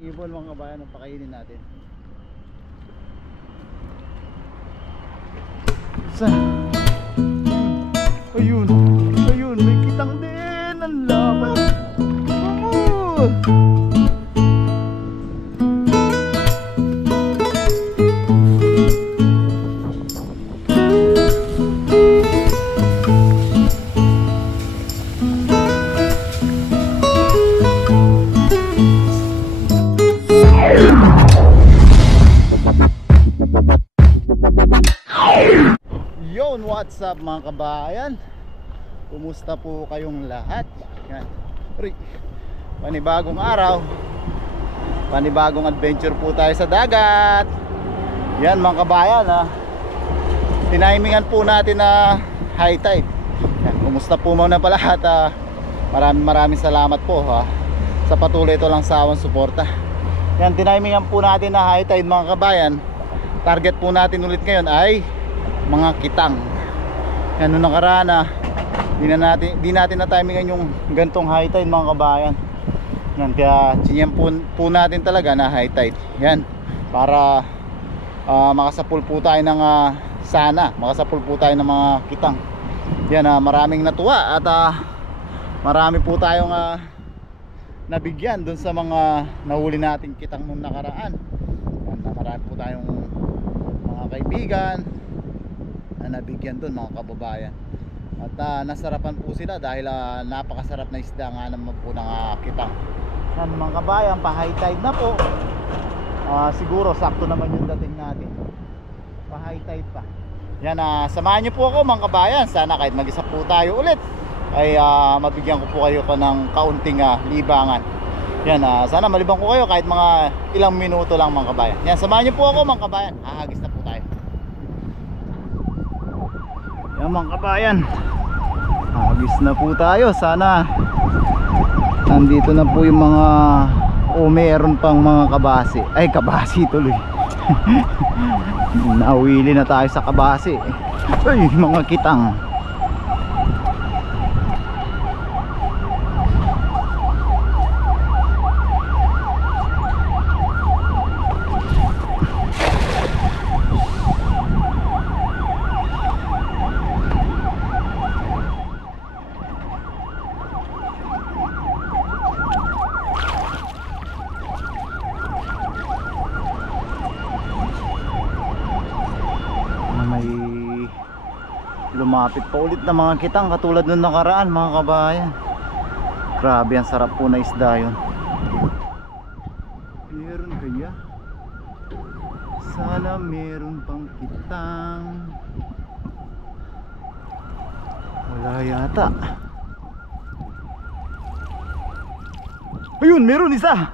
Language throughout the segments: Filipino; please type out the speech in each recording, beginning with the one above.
Ibon mga kabayan, ang pakainin natin. Isa. Ayun, ayun, may kitang din. Ang laban. Yon, what's up mga kabayan? Kumusta po kayong lahat? Yan. Panibagong araw, panibagong adventure po tayo sa dagat. Yan mga kabayan, tinimingan po natin na high tide. Yan. Kumusta po muna pala at maraming salamat po sa patuloy ito lang sawang suporta. Yan, tinimingan po natin na high tide mga kabayan. Target po natin ulit ngayon ay mga kitang. Yan, nung nakaraan di natin na timingan yung gantong high tide mga kabayan. Yan, kaya sinyan po natin talaga na high tide. Yan, para makasapul po tayo ng makasapul po tayo ng mga kitang. Yan, maraming natuwa at marami po tayong nabigyan dun sa mga nahuli nating kitang nung nakaraan. Yan, marami po tayong mga kaibigan na nabigyan dun mga kababayan. At nasarapan po sila dahil napakasarap na isda nga naman po ng kitang. Yan mga kabayan, pa high tide na po. Siguro sakto naman yung dating natin. Pa high tide pa. Yan, samahan niyo po ako mga kabayan. Sana kahit mag-isa po tayo ulit ay mabigyan ko po kayo ng kaunting libangan. Yan, sana malibang ko kayo kahit mga ilang minuto lang mga kabayan. Yan, samahan niyo po ako mga kabayan. Hahagis na po tayo. Yan mga kabayan, hagis na po tayo. Sana nandito na po yung mga meron pang mga kabasi. Ay, kabasi tuloy. Nawili na tayo sa kabasi. Ay, mga kitang. Lumapit pa ulit na mga kitang katulad nung nakaraan mga kabayan. Grabe, ang sarap po na isda yun. Meron kaya? Sana meron pang kitang. Wala yata. Ayun, meron isa.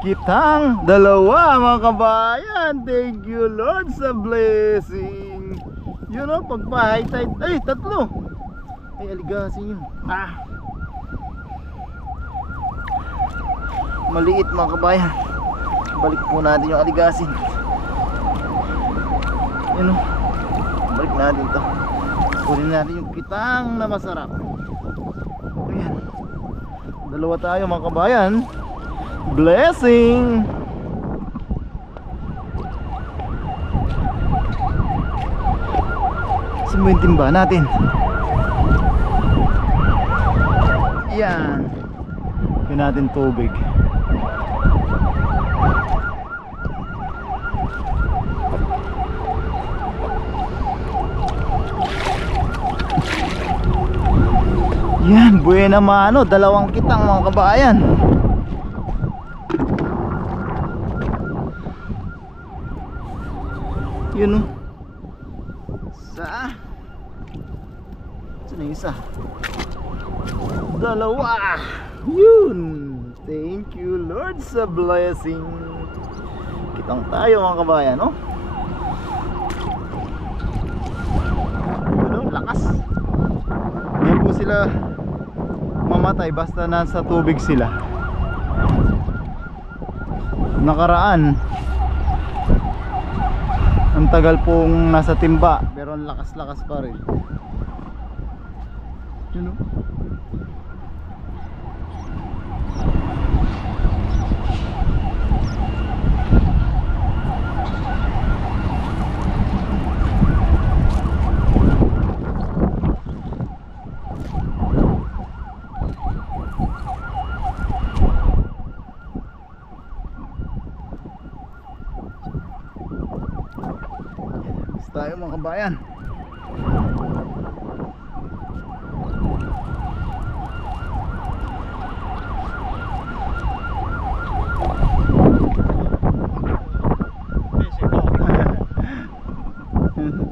Kitang dalawa mga kabayan. Thank you Lord sa blessing. Yun pagpa high tide. Ay, tatlo. Ay, aligasin yun. Maliit mga kabayan. Balik po natin yung aligasin. Yun balik natin to. Kunin natin yung kitang na masarap. Ayan, dalawa tayo mga kabayan. Blessing. Saan yung timba natin? Yan. Yun natin tubig. Yan, buena mano. Dalawang kitang mga kabayan. Yun Saan yung isa? Dalawa. Yun. Thank you Lord sa blessing. Kitang tayo mga kabayan, lakas. Hindi po sila mamatay basta nasa tubig sila. Nakaraan ang tagal pong nasa timba pero ang lakas-lakas pa rin. Ayos tayo mga kabayan.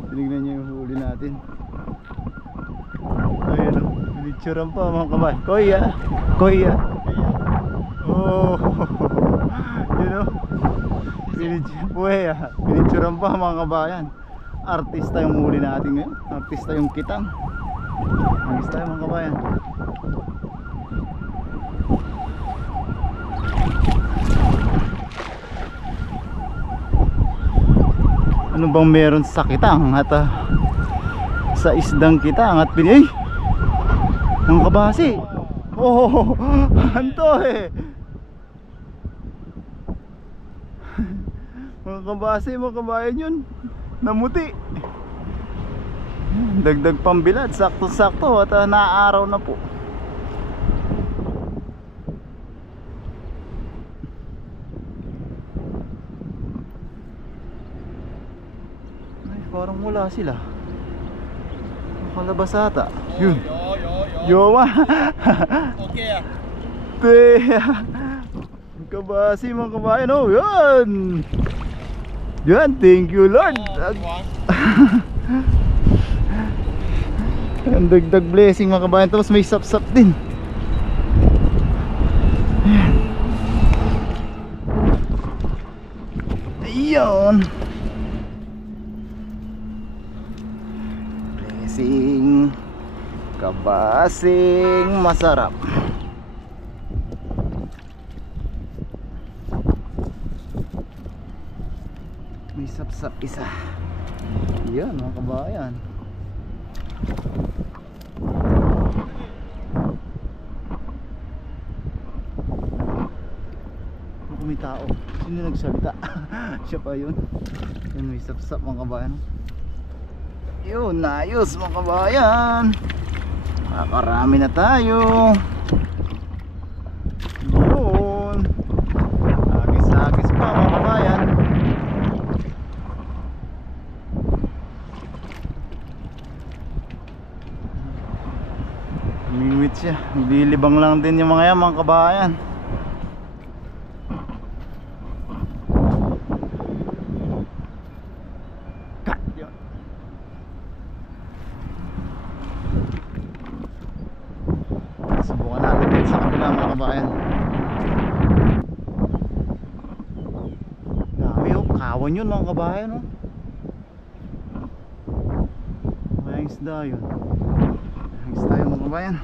Tinignan niyo yung huli natin. Ayun o, pinicturean pa mga kabayan. Kuya, kuya. Oh, you know, pinicturean pa mga kabayan. Artista yung huli natin ngayon. Artista yung kitang. Ayos tayo mga kabayan. Ano bang meron sa kitang at sa isdang kitang at pinay ng kabasi? Oh, anto eh. Mga kabasi, mga kabayan yun. Namuti. Dagdag pambilad, sakto-sakto at naaraw na po. Parang wala sila. Nakalabas ata. Yun. Yoma. Okay ah. Kabasi mga kabayan. Oh, yan. Yan, thank you Lord. Ang dagdag blessing mga kabayan. Tapos may sap-sap din. Ayun. Kabasing masarap. May sapsap isa. Yan mga kabayan. May tao. Sino nagsalita? Siya pa yun. Yan, may sapsap mga kabayan. Yun, ayos mga kabayan. Nakarami na tayo. Yun. Agis-agis pa mga kabayan. Umiwit siya. Naglilibang lang din yung mga yan mga kabayan. Subukan natin dito sa kabila mga kabayan. Dami oh, kawan yun mga kabayan oh. May isda yun. May isda yun mga kabayan.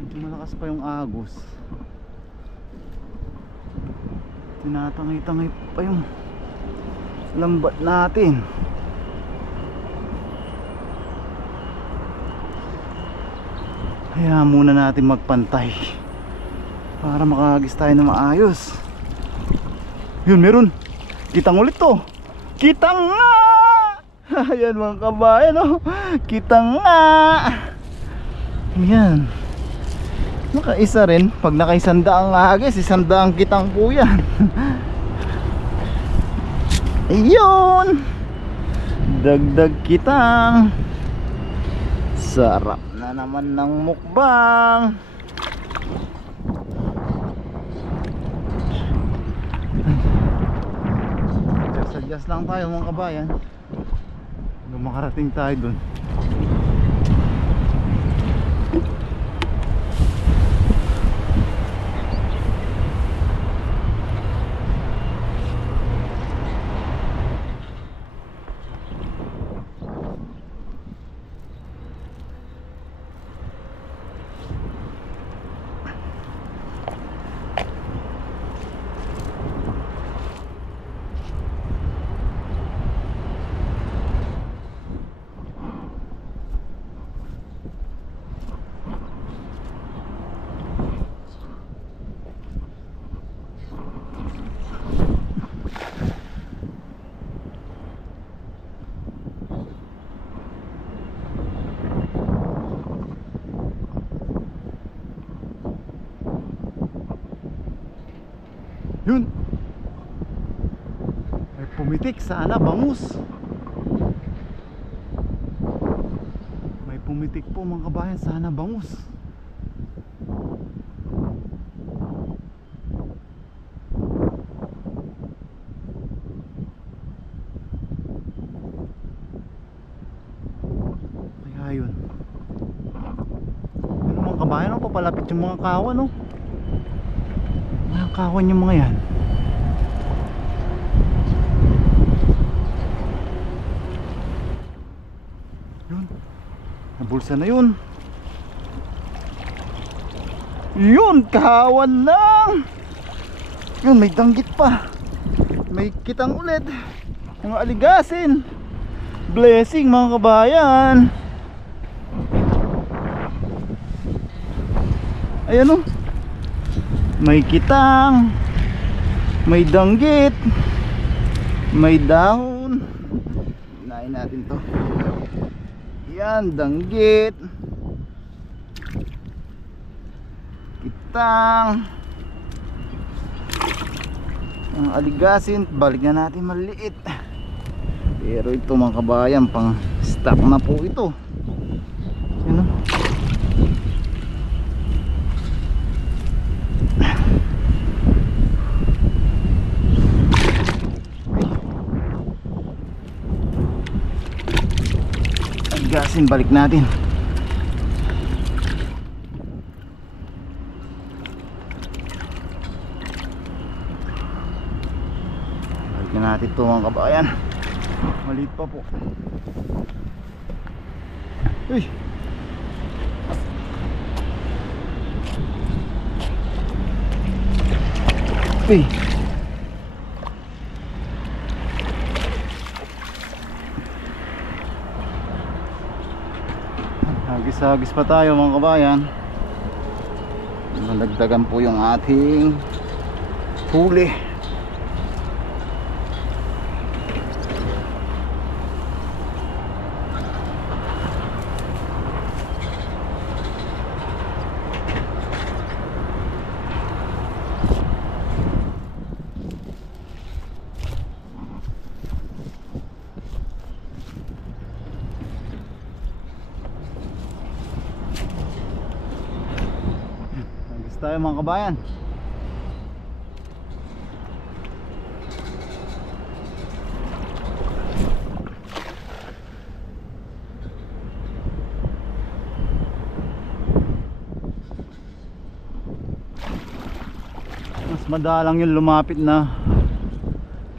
Medyo malakas pa yung agos. Tinatangay-tangay pa yung lambat natin. Kaya muna natin magpantay para makagis tayo na maayos. Yun, meron. Kitang ulit to. Kitang nga. Ayan mga kabayan oh. Kitang nga. Ayan. Nakaisa rin. Pag nakaisanda ang agis, isanda ang kitang po yan. Ayun. Dagdag kitang. Sarap na naman ng mukbang. Adjust lang tayo mga kabayan hanggang makarating tayo dun. Yun. May pumitik, sana bangus. May pumitik po mga kabayan, sana bangus. Kaya yun. Ano mga kabayan, oh, papalapit yung mga kawan, oh. Mga kawan yung mga yan. Yun. Nabulsa na yun. Yun, kawan lang. Yun, may danggit pa. May kitang ulit. Mga aligasin. Blessing mga kabayan. Ayan, oh. May kitang, may danggit, may dahon. Hinain natin to. Yan, danggit, kitang, ang aligasin. Balik na natin maliit. Pero ito mga kabayan, pang stock na po ito. Yan, oh. Gasin, balik natin. Balik na natin ito mga kabayan. Maliit pa po. Uy. Uy. Hagis-hagis pa tayo mga kabayan. Nalagdagan po yung ating huli. Tayo mga kabayan. Mas madalang yung lumapit na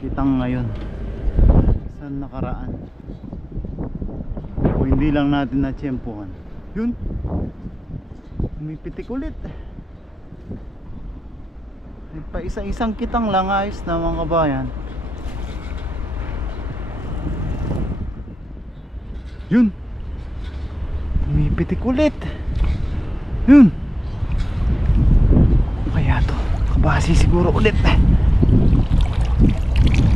kitang ngayon sa nakaraan, o hindi lang natin na tiyempuhan. Yun, may pitik ulit. Pa isa-isang kitang lang, ayos na mga kabayan. Yun, umipitik ulit. Yun, kaya to kabasi siguro ulit.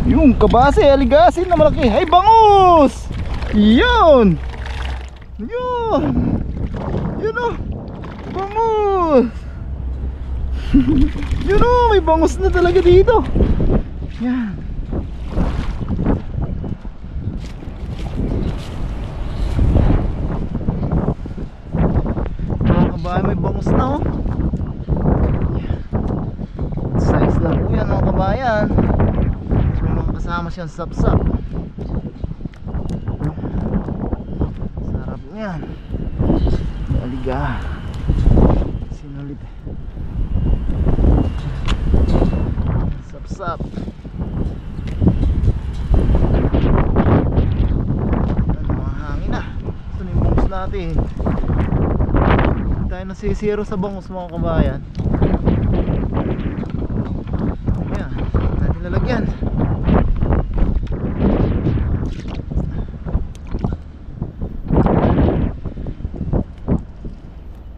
Yung kabasi, aligasin na malaki. Ay, bangus! Yun! Yun! Yun, oh! Bangus! Yun, oh, may bangus na talaga dito. Yan. Mga kabayan, may bangus na, oh. Yan. Size lang po yan mga kabayan. May mga kasama siyang sapsap. Sarap niyan. Aliga. Sinulit. Sapsap. Mga hangin na. Ito na yung bangus natin. Hindi tayo nasisiro sa bangus mga kabayan. Ayan, natin lalagyan.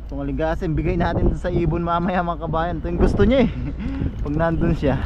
Itong aligasin, bigay natin sa ibon mamaya mga kabayan. Ito yung gusto niya, eh. Pag nandun siya.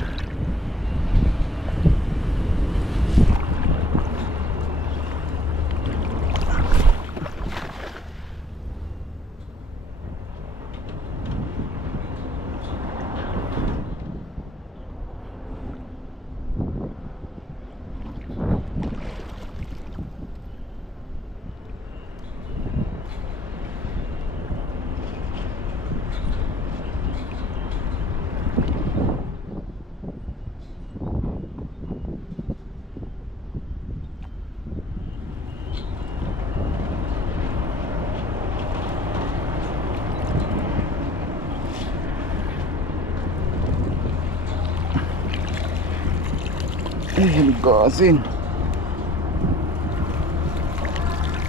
Ay, hinugasin.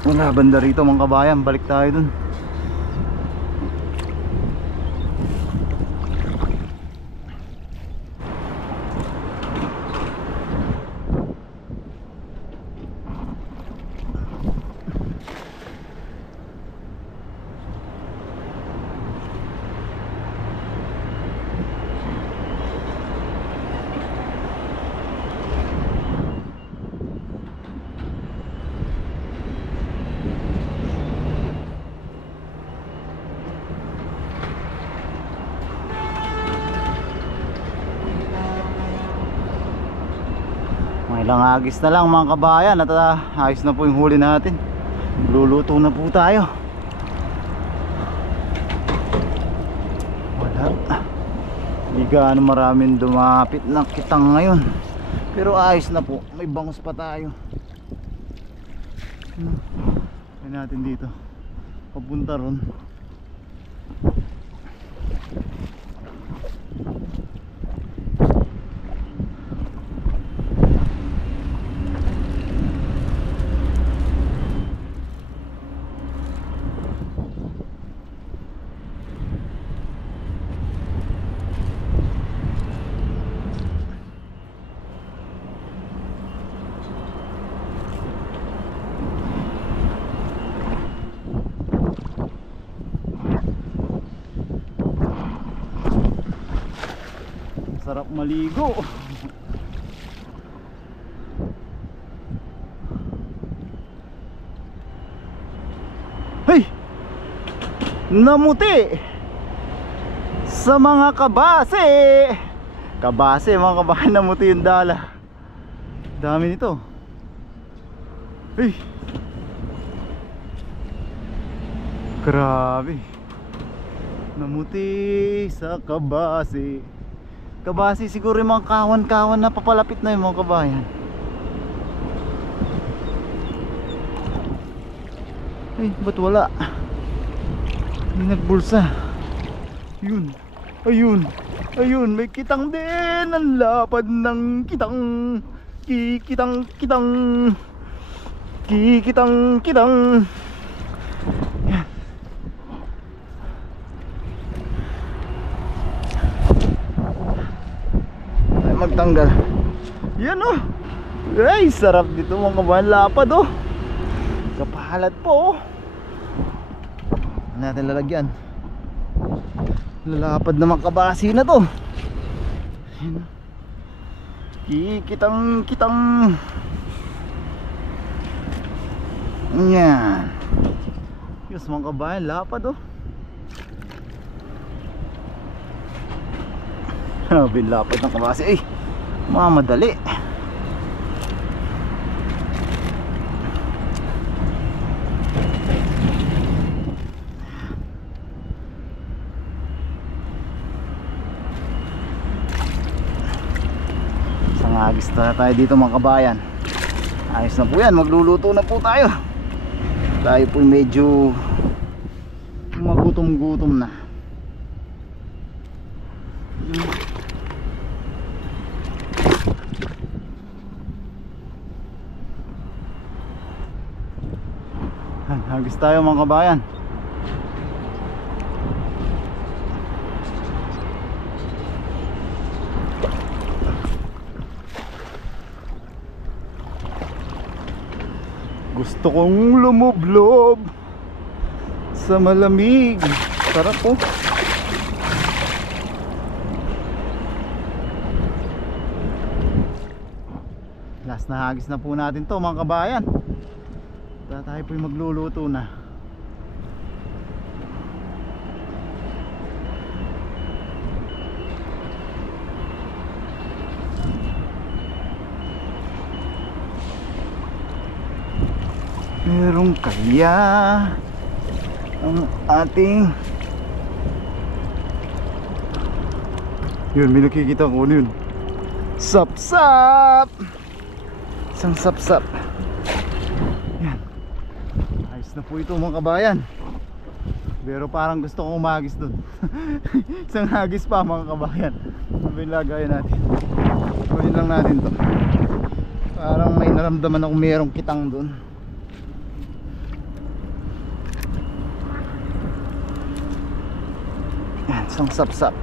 Wala banda rito mga kabayan. Balik tayo dun. May ilang agis na lang mga kabayan at ayos na po yung huli natin. Luluto na po tayo. Wala. Hindi gaano maraming dumapit na kitang ngayon. Pero ayos na po. May bangus pa tayo. Ay natin dito. Papunta ron. Sarap maligo. Hey! Namuti sa mga kabase. Kabase mga kabahan, namuti yung dala. Dami nito. Hey! Grabe. Namuti sa kabase. Kabasi siguro yung mga kawan-kawan na papalapit na yung mga kabayan. Ay, ba't wala? Hindi nagbulsa. Yun. Ayun. Ayun, may kitang din. Ang lapad ng kitang. Kikitang. Kikitang. Yan. Magtanggal. Yan oh. Ay, sarap dito mga kabayan. Lapad oh. Kapahalat po oh. Ano natin lalagyan? Lalapad naman kabasi na to. Yan. Kikitang. Yan. Yes mga kabayan. Lapad oh. Bilapad ng kabasi. Eh, mamadali. Isang agis na tayo dito mga kabayan. Ayos na po yan. Magluluto na po tayo. Tayo po medyo magutom-gutom na. Hagis tayo mga kabayan. Gusto kong lumublob sa malamig. Sarap po. Last na hagis na po natin to mga kabayan. Tayo po'y magluluto na. Merong kaya ang ating yun, may nakikita ko yun. Sap-sap. Isang sap-sap. Yan. Ayos na po ito mga kabayan. Pero parang gusto kong umagis dun. Isang hagis pa mga kabayan. Ano ba yung lagayan natin? Kunin lang natin to. Parang may naramdaman ako merong kitang dun. Yan, isang sapsap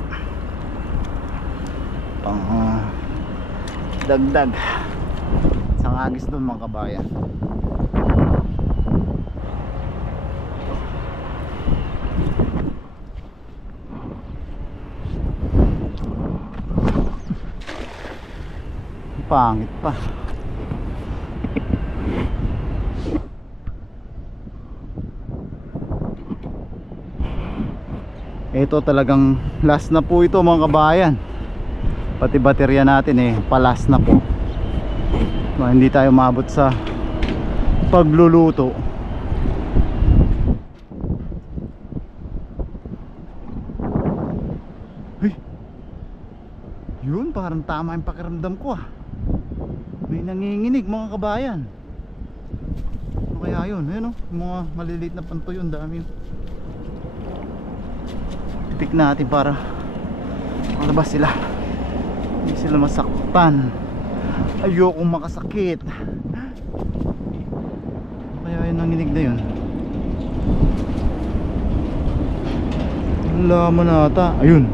pang dagdag. Isang agis dun mga kabayan. Pangit pa. Ito talagang last na po ito mga kabayan. Pati baterya natin palas na po. Hindi tayo maabot sa pagluluto. Hey, yun parang tama yung pakiramdam ko. May nanginginig mga kabayan. Ano kaya yun? Ayun mga maliliit na pantoy yun, dami. Titik natin para malabas sila, hindi sila masaktan. Ayokong makasakit. Kaya yung nanginig na yun, laman ata. Ayun,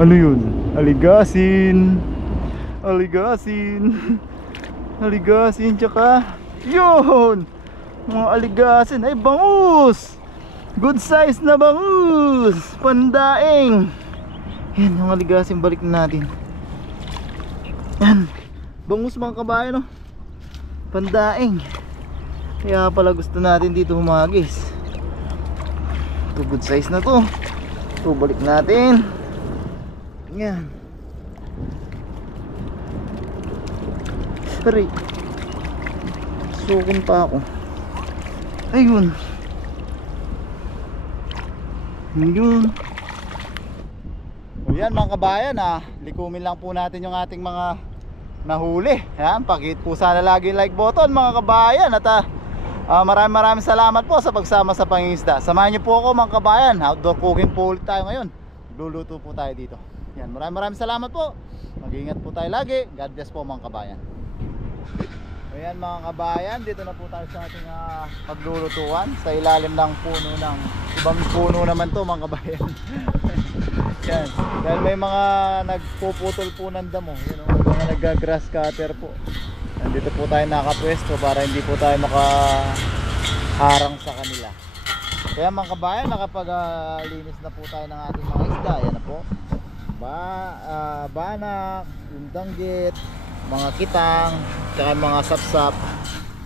ano yun? Aligasin. Aligasin. Aligasin tsaka yun, mga aligasin. Ay bangus, good size na bangus, pandaing. Yan, yung aligasin, balik na natin. Yan, bangus mga kabayan, pandaing. Kaya pala gusto natin dito humagis. Ito, good size na to. Ito, balik natin. Yan. Sorry, sukin pa ako. Ayun. Yun. O yan mga kabayan, likumin lang po natin yung ating mga nahuli. Yan, pakihit po sana lagi like button mga kabayan. At maraming salamat po sa pagsama sa pangingisda. Samahan niyo po ako mga kabayan. Outdoor cooking po ulit tayo ngayon. Luluto po tayo dito. Yan, maraming salamat po. Mag-iingat po tayo lagi. God bless po mga kabayan. Ayan mga kabayan, dito na po tayo sa ating paglulutuan sa ilalim ng puno ng ibang puno naman to mga kabayan. Yan, dahil may mga nagpuputol po ng damo, may mga nagga-grass cutter po. Nandito po tayo nakapwesto para hindi po tayo makaharang sa kanila. Kaya mga kabayan, nakapag-linis na po tayo ng ating mga isda. Yan na po, banak, yung danggit, mga kitang, tsaka mga sapsap.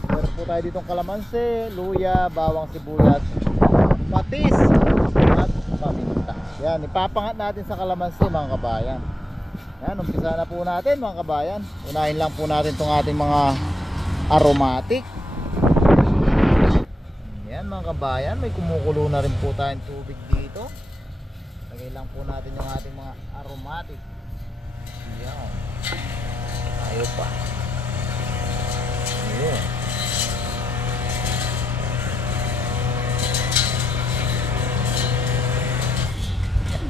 Meron po tayo ditong kalamansi, luya, bawang sibuyas, patis at paminta. Yan, ipapangat natin sa kalamansi mga kabayan. Yan, umpisa na po natin mga kabayan. Unahin lang po natin itong ating mga aromatic. Yan mga kabayan, may kumukulo na rin po tayong tubig dito. Lagay lang po natin yung ating mga aromatic. Yan, ayaw pa. Ayun.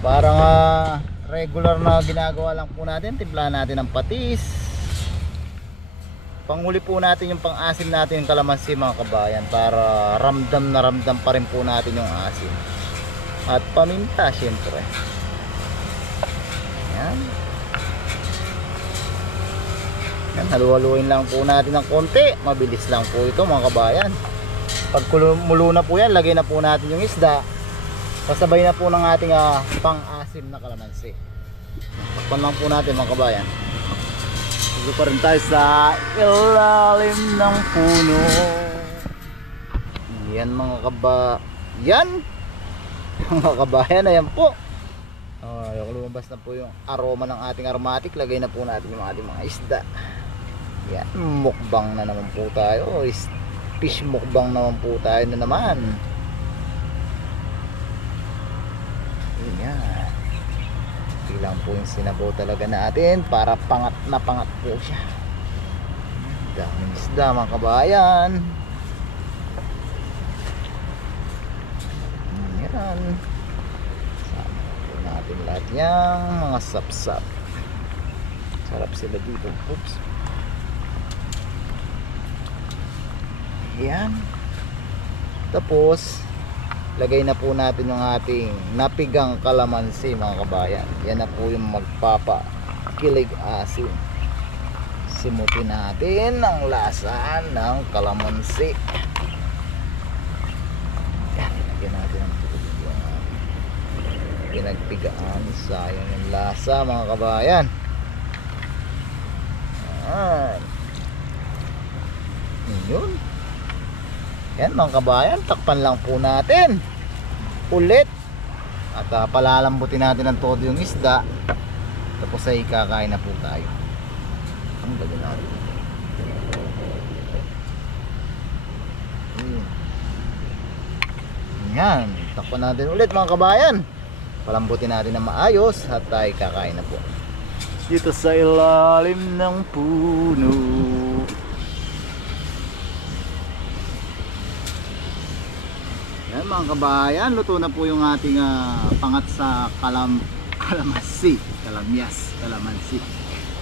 Parang regular na ginagawa lang po natin. Timplahan natin ng patis. Panghuli po natin yung pang-asim natin yung kalamansi mga kabayan, para ramdam na ramdam pa rin po natin yung asim. At paminta syempre. Yan. Yan, halu-haluin lang po natin ng konti. Mabilis lang po ito mga kabayan. Pag kumulo na po yan, lagay na po natin yung isda. Kasabay na po ng ating pang-asim na kalamansi. Takpan lang po natin mga kabayan. Dito pa rin tayo sa ilalim ng puno. Yan mga kabayan. Mga kabayan, ayan po. Yung lumabas na po yung aroma ng ating aromatic. Lagay na po natin yung ating mga isda. Yan, mukbang na naman po tayo. Fish mukbang naman po tayo na naman. Yan. Bilang po yung sinabaw talaga natin para pangat na pangat po siya. Daming isda mga kabayan. Yan. Sama po natin lahat yung mga sapsap. Sarap sila dito. Oops. Yan. Tapos lagay na po natin yung ating napigang kalamansi mga kabayan. Yan na po yung magpapakilig asin. Simutin natin ang lasa ng kalamansi. Yan, lagyan natin ang tubig yung pinagpigaan. Sayang yung lasa mga kabayan. Yan. Yun. Yan mga kabayan, takpan lang po natin ulit at palalambutin natin ng todo yung isda, tapos ay kakain na po tayo. Ang ganda natin. Yan, takpan natin ulit mga kabayan, palambutin natin na maayos at tayo kakain na po dito sa ilalim ng puno. Yan mga kabayan, luto na po yung ating pangat sa kalamansi.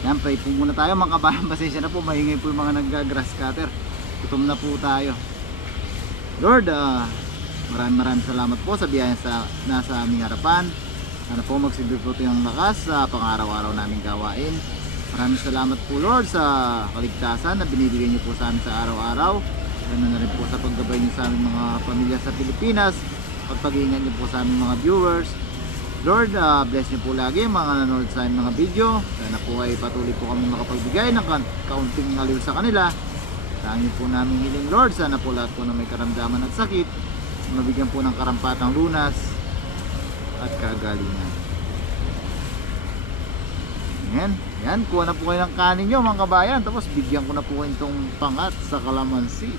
Yan, pray po muna tayo mga kabayan. Pasensya na po, maingay po yung mga nag-grass cutter. Gutom na po tayo. Lord, maraming salamat po sa biyaya nasa aming harapan. Sana po magsilbi po yung lakas sa pang-araw-araw naming gawain. Maraming salamat po Lord sa kaligtasan na binibigay niyo po sa amin sa araw-araw. Ganoon na rin po sa paggabay niyo sa aming mga pamilya sa Pilipinas, pagpag-iingat niyo po sa aming mga viewers. Lord, bless niyo po lagi mga nanonood sa aming mga video. Sana po ay patuloy po kami makapagbigay ng kaunting aliw sa kanila. Tanging po namin hiling Lord, sana po lahat po na may karamdaman at sakit, mabigyan po ng karampatang lunas at kagalingan. Yan, kuha na po kayo ng kanin nyo mga kabayan. Tapos bigyan ko na po kayo itong pangat sa kalamansi.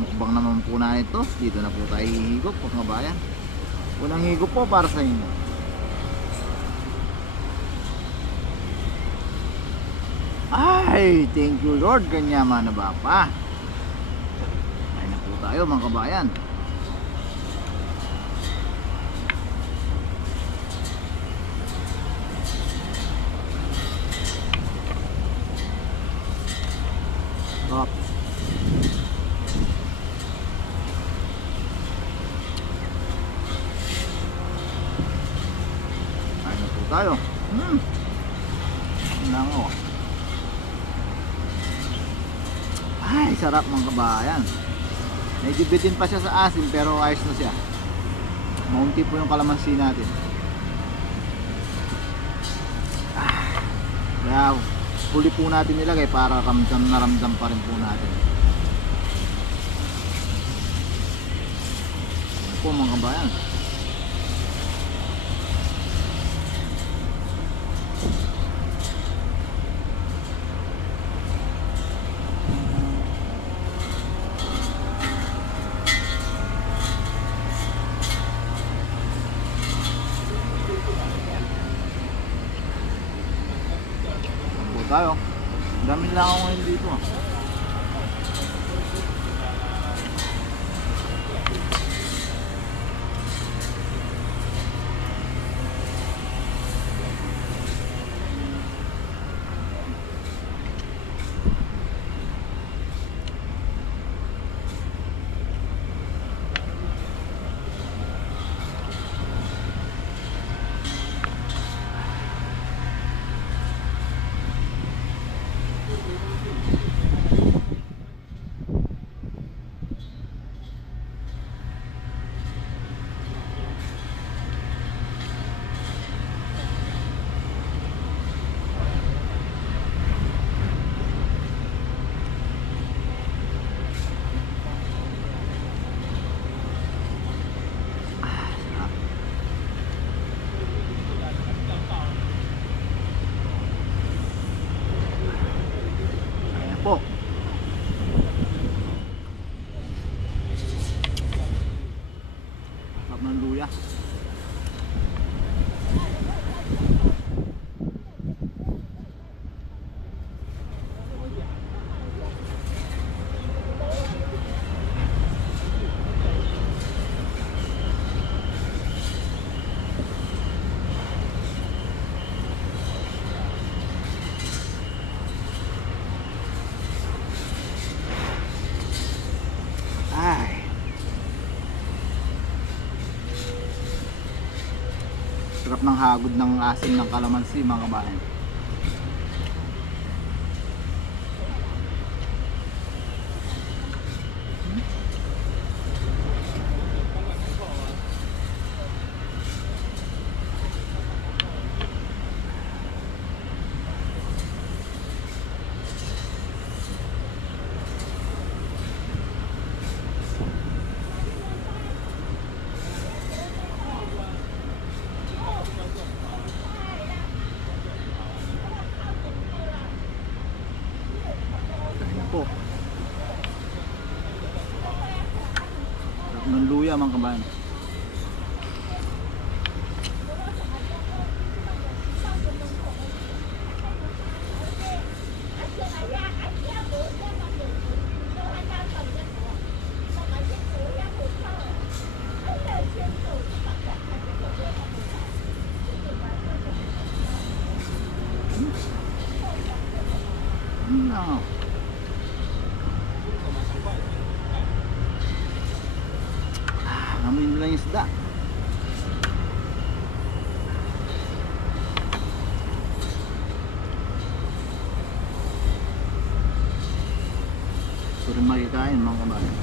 Mukbang naman po na ito. Dito na po tayo hihigop mga kabayan. Unang higop po para sa inyo. Ay, thank you Lord. Ganyaman na ba pa? Ay na po tayo mga kabayan. Stop. Ay na po tayo. Lango. Ay, sarap mga kabayan. Medyo bitin pa siya sa asin pero ayos na siya. Maunti po yung kalamansi natin. Kaya huli po natin nilagay para ramdam na ramdam pa rin po natin. Ano po mga kabayan. Tayo. Dami lang ako ngayon dito. Sarap ng hagod ng asim ng kalamansi mga kabayan. Po. Sarap ng luya mga kabayan. No. Amoy nila yung isda. Ito rin makikain mga kabayan.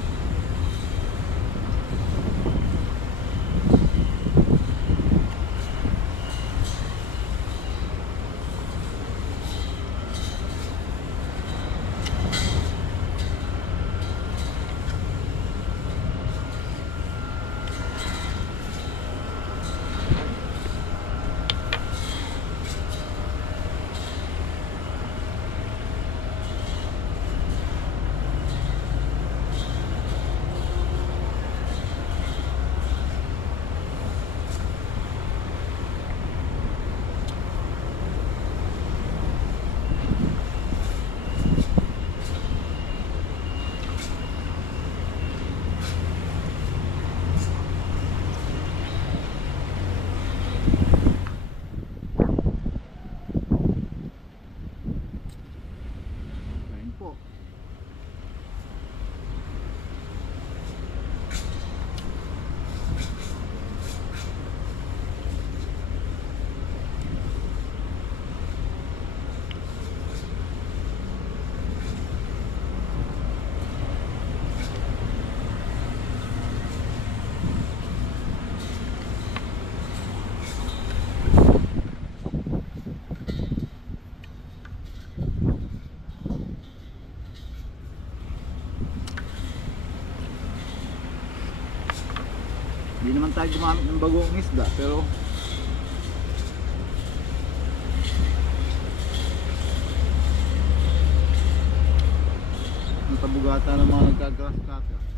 Po. Hindi naman tayo gumamit ng bagong isda pero natabugata ng mga nagka-grass cutter.